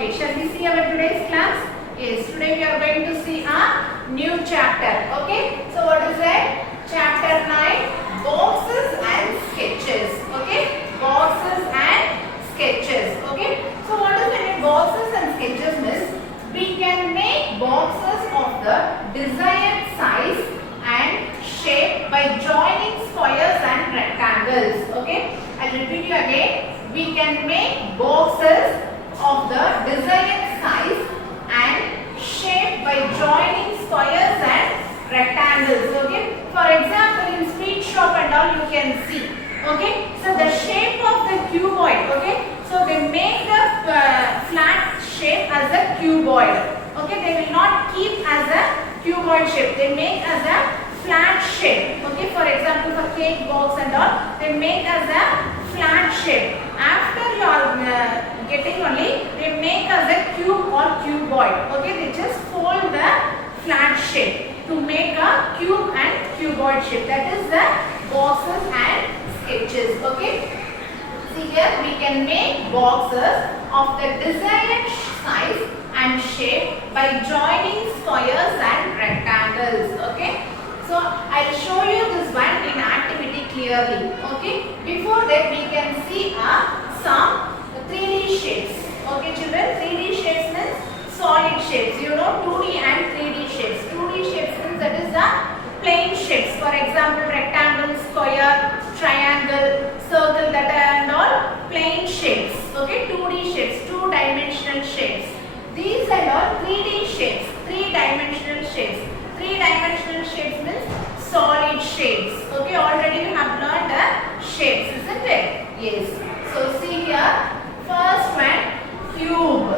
Okay, shall we see our today's class? Yes, today we are going to see a new chapter. Okay, so what is that? Chapter 9, boxes and sketches. Okay, boxes and sketches. Okay, so what is mean boxes and sketches means we can make boxes of the desired size and shape by joining squares and rectangles. Okay, I'll repeat you again. We can make boxes of the desired size and shape by joining squares and rectangles. Okay, for example, in sweet shop and all you can see. Okay, so the shape of the cuboid. Okay, so they make the flat shape as a cuboid. Okay, they will not keep as a cuboid shape. They make as a flat shape. Okay, for example, for cake box and all, they make as a flat shape. After you are getting only, they make as a cube or cuboid. Okay, they just fold the flat shape to make a cube and cuboid shape. That is the boxes and sketches. Okay, see here we can make boxes of the desired size and shape by joining squares and rectangles. Okay, so I'll show you this one in activity clearly. Okay, before that we can see some 3D shapes. Okay children, 3D shapes means solid shapes. You know 2D and 3D shapes. 2D shapes means that is the plain shapes. For example, rectangle, square, triangle, circle, that and all plain shapes. Okay, 2D shapes, two-dimensional shapes. These and all 3D shapes, three-dimensional shapes. Three-dimensional shapes means solid shapes. Okay, already we have learned the shapes, isn't it? Yes. So see here, first one, cube.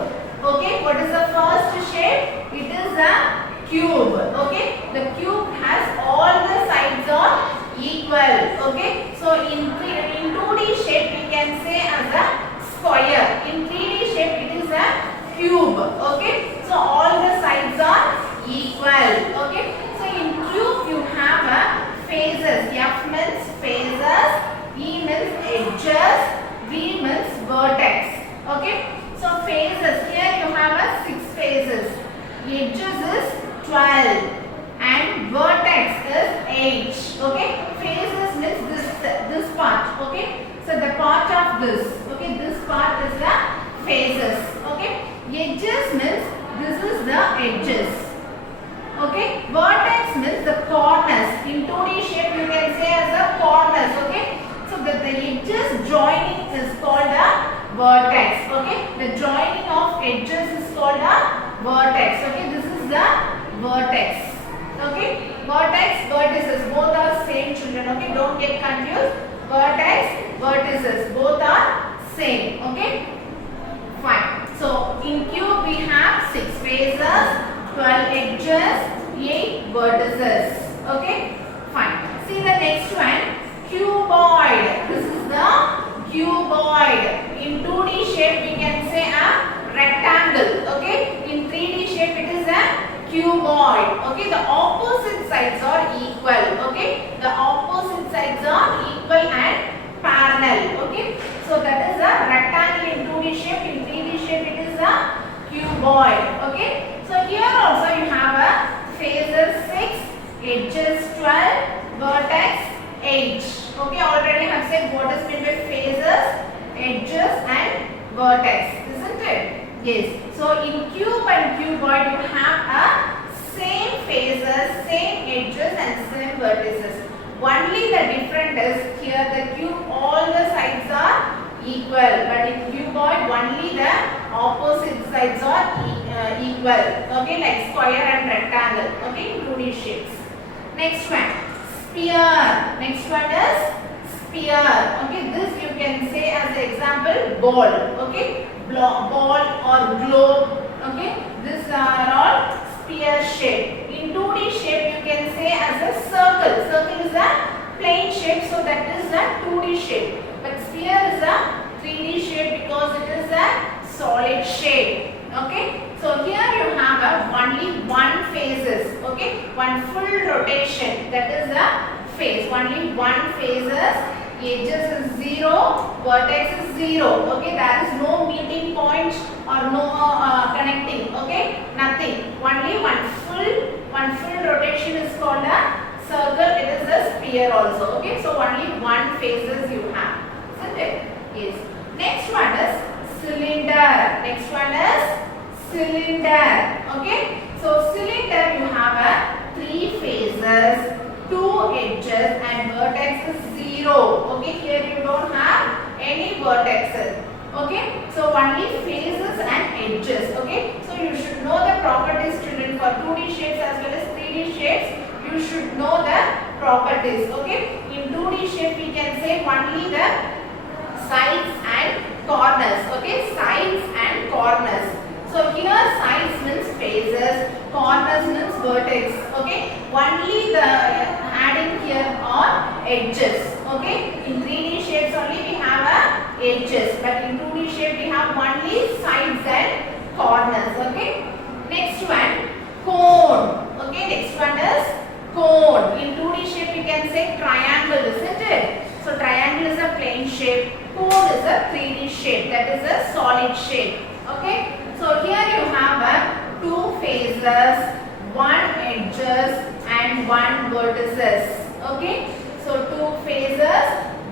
Okay, what is the first shape? It is a cube. Okay, the cube has all the sides are equal. Okay, so in 2D shape we can say as a square. In 3D shape it is a cube. Okay, so all the sides are equal. Okay, so in cube you have a phases. F means phases, E means edges, V means vertex. Okay, so phases, here you have a 6 phases. Edges is 12 and vertex is 8. Okay, phases means this part. Okay, so the part of this. Okay, this part is the phases. Okay, edges means this is the edges. Okay, vertex means the corners. In 2D shape you can say as the corners. Okay, so the edges joining is called a vertex. Okay, the joining of edges is called a vertex. Okay, this is the vertex. Okay, vertex, vertices, both are same children. Okay, don't get confused. Vertex, vertices, both are same. Okay, fine. So in cube we have 6 phases, 12 edges, 8 vertices. Okay, fine. See the next one, cuboid. This is the cuboid. In 2D shape we can say a rectangle. Okay, in 3D shape it is a cuboid. Okay, the opposite sides are equal. Okay, the opposite sides are equal and parallel. Okay, so that is a rectangle in 2D shape. In 3D shape it is a cuboid. Okay, so here also you have a phases 6, edges 12, vertex 8. Okay, already I have said what is meant by phases, edges and vertex, isn't it? Yes. So in cube and cuboid you have a same phases, same edges and same vertices. Only the difference is here the cube all the sides are equal, but in cuboid only the opposite sides are equal. Okay, like square and rectangle. Okay, in 2D shapes. Next one, sphere. Next one is sphere. Okay, this you can say as an example ball. Okay, ball or globe. Okay, these are all sphere shape. In 2D shape you can say as a circle. Circle is a plain shape, so that is a 2D shape. But sphere is a 3D shape because it is a solid shape. Okay, so here you have only one phases. Okay, one full rotation, that is a phase. Only one phases, edges is 0, vertex is 0. Okay, there is no meeting point or no connecting. Okay, nothing. Only one full rotation is called a circle. It is a sphere also. Okay, so only one phases you have. Isn't it? Yes. Next one is cylinder. Next one is cylinder. Okay, so cylinder you have a 3 phases, 2 edges, and vertex is 0. Okay, here you don't have any vertexes. Okay, so only phases and edges. Okay, so you should know the properties, children, for 2D shapes as well as 3D shapes. You should know the properties. Okay, in 2D shape we can say only the sides and corners. Okay, sides and corners. So here sides means phases, corners means vertex. Okay, only the adding here are edges. Okay, in 3D shapes only we have a edges, but in 2D shape we have only sides and corners. Okay, next one cone. Okay, next one is cone. In 2D shape we can say triangle, isn't it? So triangle is a plane shape, cone is a 3D shape, that is a solid shape. Okay, so here you have a 2 phases, 1 edges and 1 vertices. Okay, so 2 phases,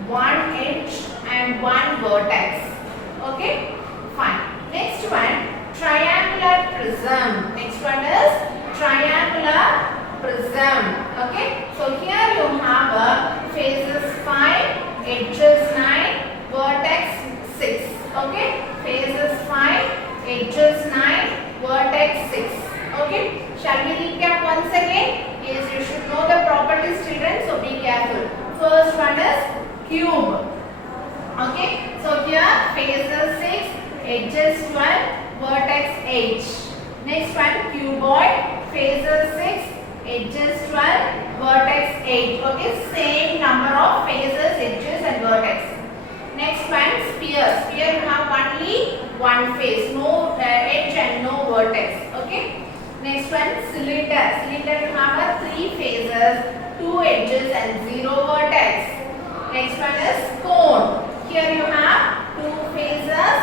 1 edge and 1 vertex. Okay, fine. Next one, triangular prism. Next one is triangular prism. Okay, so here you have a phases 5, edges 9, vertex 6. Okay, phases 5, edges 9, vertex 6. Okay, shall we recap once again? Yes, you should know the properties, children, so be careful. First one is cube. Okay, so here phases 6, edges 12, vertex 8. Next one, cuboid, phases 6, edges 12, vertex 8. Okay, same number of phases, edges and vertex. Next one, sphere. Sphere you have only one phase, no edge and no vertex. Okay. Next one, cylinder. Cylinder you have a 3 phases, 2 edges and 0 vertex. Next one is cone. Here you have 2 phases,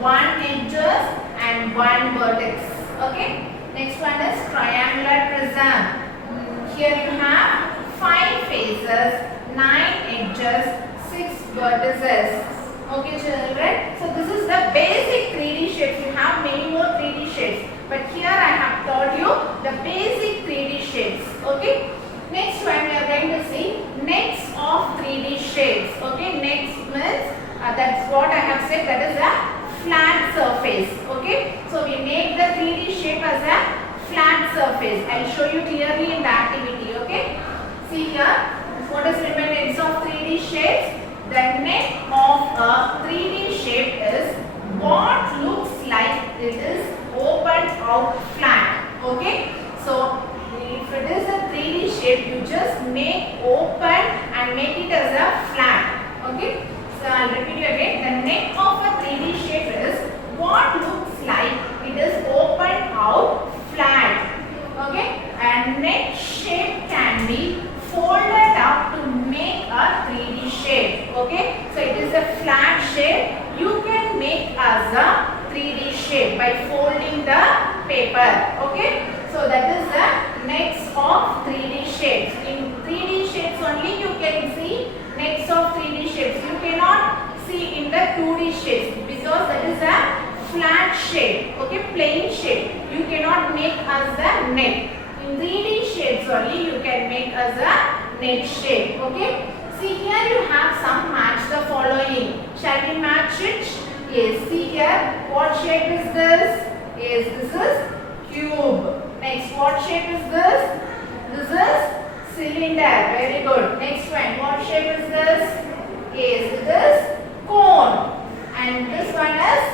1 edges and 1 vertex. Okay. Next one is triangular prism. Here you have 5 phases, 9 edges, 6 vertices. Okay, children. So this is the basic 3D shapes. You have many more 3D shapes, but here I have taught you the basic 3D shapes. Okay. Next one we are going to see necks of 3D shapes. Okay. Necks means that's what I have said. That is a flat surface. Okay. So we make the 3D shape as a flat surface. I will show you clearly in the activity. Okay. See here. What is remnants of 3D shapes? The neck of a 3D shape is what looks like it is opened out flat. Okay. So if it is a 3D shape, you just make open and make it as a flat. Okay. So I will repeat you again. The neck of a 3D shape is what looks like it is opened out flat. Okay. And neck shape can be folded up to make a 3D shape. Okay, so it is a flat shape. You can make as a 3D shape by folding the paper. Okay, so that is the necks of 3D shapes. In 3D shapes only you can see necks of 3D shapes. You cannot see in the 2D shapes because that is a flat shape. Okay, plain shape. You cannot make as the neck. In 3D shapes only you can make as a neck shape. Okay. See here you have some match the following. Shall we match it? Yes. See here. What shape is this? Yes. This is cube. Next. What shape is this? This is cylinder. Very good. Next one. What shape is this? Yes. It is cone. And this one is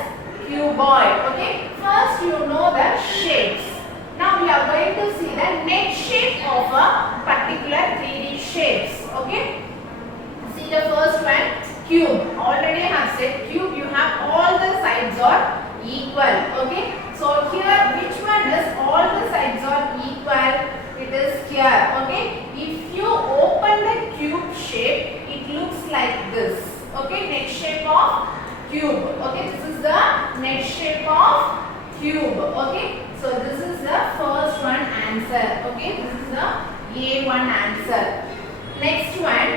cuboid. Okay. First you know the shapes. Now we are going to see the neck shape of a particular 3D shapes. Okay. See the first one, cube. Already I have said cube. You have all the sides are equal. Okay. So here which one is all the sides are equal? It is here. Okay. If you open the cube shape, it looks like this. Okay, net shape of cube. Okay, this is the net shape of cube. Okay, so this is the first one answer. Okay, this is the A1 answer. Next one,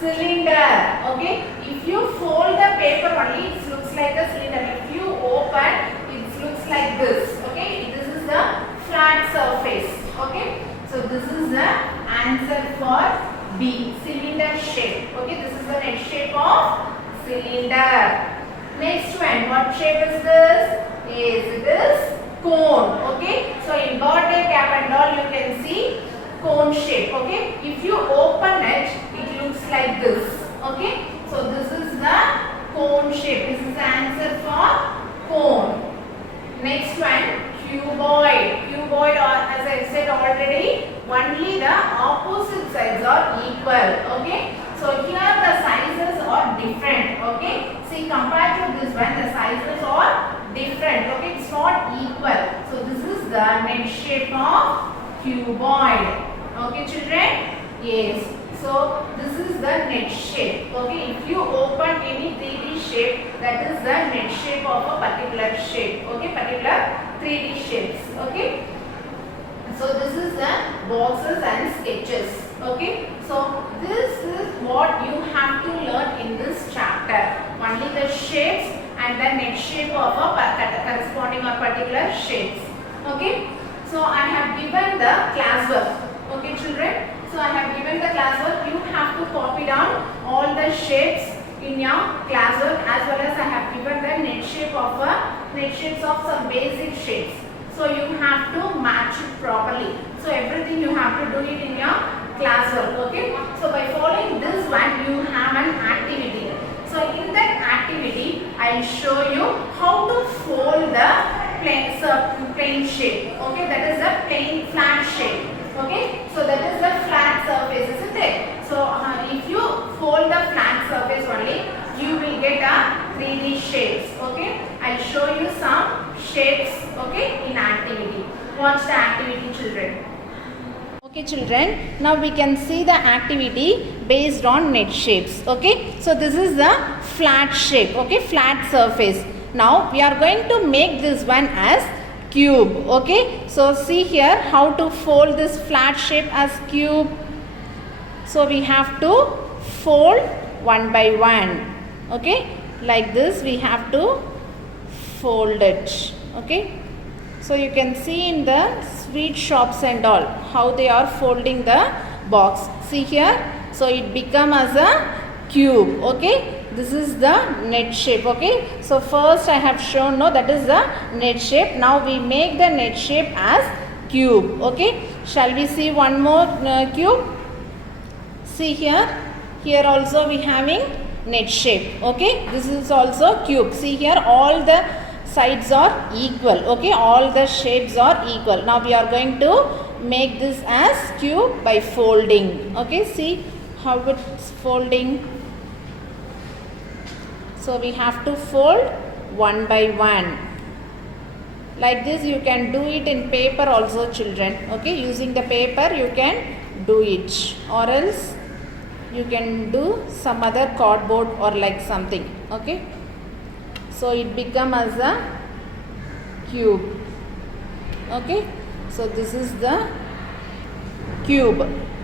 cylinder. Okay, if you fold the paper only, it looks like a cylinder. If you open, it looks like this. Okay, this is the flat surface. Okay, so this is the answer for B, cylinder shape. Okay, this is the net shape of cylinder. Next one, what shape is this? It is cone. Okay, so in birthday cap and all you can see cone shape. Okay, if you open it, it looks like this. Okay, so this is the cone shape. This is the answer for cone. Next one, cuboid. Cuboid, or as I said already, only the opposite sides are equal. Okay, so here the sizes are different. Okay, see, compared to this one, the sizes are different. Okay, it's not equal. So this is the net shape of cuboid. Okay, children? Yes. So this is the net shape. Okay, if you open any 3D shape, that is the net shape of a particular shape. Okay, particular 3D shapes. Okay, so this is the boxes and sketches. Okay, so this is what you have to learn in this chapter. Only the shapes and the net shape of a corresponding or particular shapes. Okay, so I have given the classwork. Okay, children, so I have given the classwork. You have to copy down all the shapes in your classwork, as well as I have given the net shapes of some basic shapes. So you have to match it properly. So everything you have to do it in your classwork. Okay, so by following this one, you have an activity. So in that activity, I will show you how to fold the plain shape. Okay, that is a plain flat shape. Okay, so that is the flat surface, isn't it? So if you fold the flat surface only, you will get a 3D shapes. Okay, I will show you some shapes. Okay, in activity. Watch the activity, children. Okay, children, now we can see the activity based on net shapes. Okay, so this is the flat shape. Okay, flat surface. Now we are going to make this one as cube. Okay, so see here how to fold this flat shape as cube. So we have to fold one by one. Okay, like this we have to fold it. Okay, so you can see in the sweet shops and all how they are folding the box. See here, so it become as a cube. Okay, this is the net shape. Okay, so first I have shown, no, that is the net shape. Now we make the net shape as cube. Okay, shall we see one more cube? See here, here also we having net shape. Okay, this is also cube. See here, all the sides are equal. Okay, all the shapes are equal. Now we are going to make this as cube by folding. Okay, see how it's folding. So we have to fold one by one. Like this you can do it in paper also, children. Okay, using the paper you can do it, or else you can do some other cardboard or like something. Okay, so it become as a cube. Okay, so this is the cube.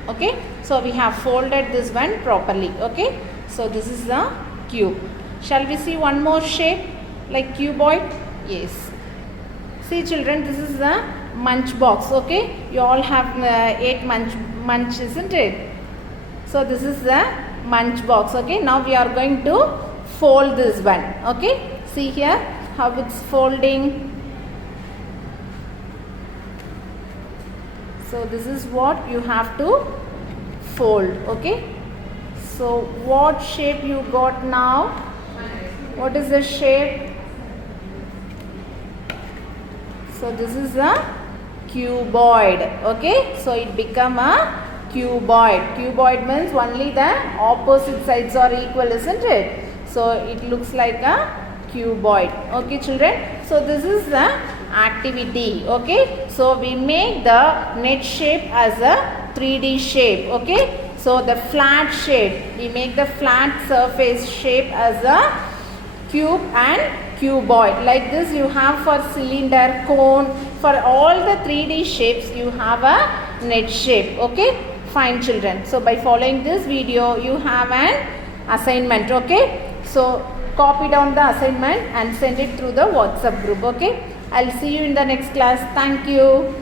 Okay, so we have folded this one properly. Okay, so this is the cube. Shall we see one more shape like cuboid? Yes. See, children, this is the munch box. Okay, you all have 8 munch, isn't it? So this is the munch box. Okay, now we are going to fold this one. Okay, see here how it's folding. So this is what you have to fold. Okay, so what shape you got now? What is the shape? So this is a cuboid. Okay, so it become a cuboid. Cuboid means only the opposite sides are equal, isn't it? So it looks like a cuboid. Okay, children, so this is the activity. Okay, so we make the net shape as a 3D shape. Okay, So the flat shape, we make the flat surface shape as a cube and cuboid. Like this you have for cylinder, cone, for all the 3D shapes you have a net shape. Okay, fine children. So by following this video you have an assignment. Okay, so copy down the assignment and send it through the WhatsApp group. Okay, I'll see you in the next class. Thank you.